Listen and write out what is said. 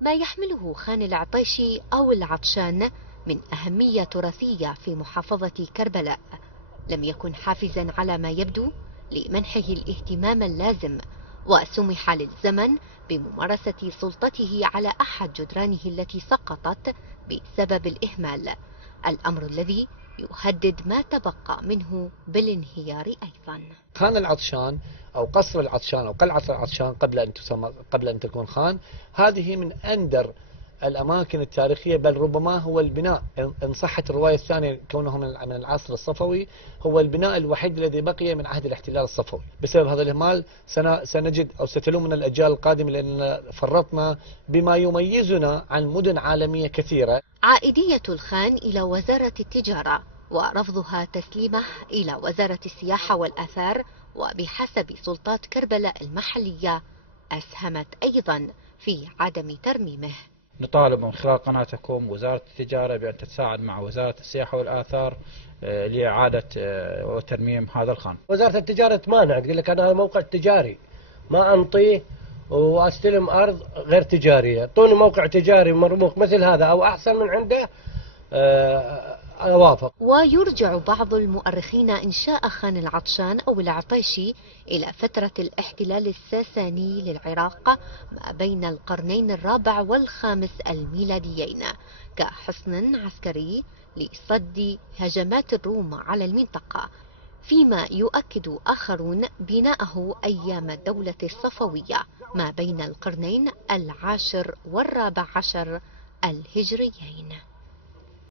ما يحمله خان العطيشي أو العطشان من أهمية تراثية في محافظة كربلاء لم يكن حافزا على ما يبدو لمنحه الاهتمام اللازم، وسمح للزمن بممارسة سلطته على أحد جدرانه التي سقطت بسبب الإهمال، الأمر الذي يهدد ما تبقى منه بالانهيار أيضا. خان العطشان أو قصر العطشان أو قلعة العطشان قبل أن تكون خان، هذه من أندر الأماكن التاريخية، بل ربما هو البناء إن صحت الرواية الثانية كونه من العصر الصفوي، هو البناء الوحيد الذي بقي من عهد الاحتلال الصفوي. بسبب هذا الإهمال سنجد أو ستلومنا الأجيال القادمة لأن فرطنا بما يميزنا عن مدن عالمية كثيرة. عائدية الخان إلى وزارة التجارة ورفضها تسليمه إلى وزارة السياحة والآثار وبحسب سلطات كربلاء المحلية أسهمت أيضا في عدم ترميمه. نطالب من خلال قناتكم وزارة التجارة بأن تتساعد مع وزارة السياحة والآثار لإعادة وترميم هذا الخان. وزارة التجارة تمانع، تقول لك أنا موقع تجاري ما أنطيه وأستلم أرض غير تجارية، طوني موقع تجاري مرموق مثل هذا أو أحسن من عنده أوافق. ويرجع بعض المؤرخين إنشاء خان العطشان أو العطيشي إلى فترة الاحتلال الساساني للعراق ما بين القرنين الرابع والخامس الميلاديين كحصن عسكري لصد هجمات الروم على المنطقة، فيما يؤكد آخرون بناءه أيام الدولة الصفوية ما بين القرنين العاشر والرابع عشر الهجريين.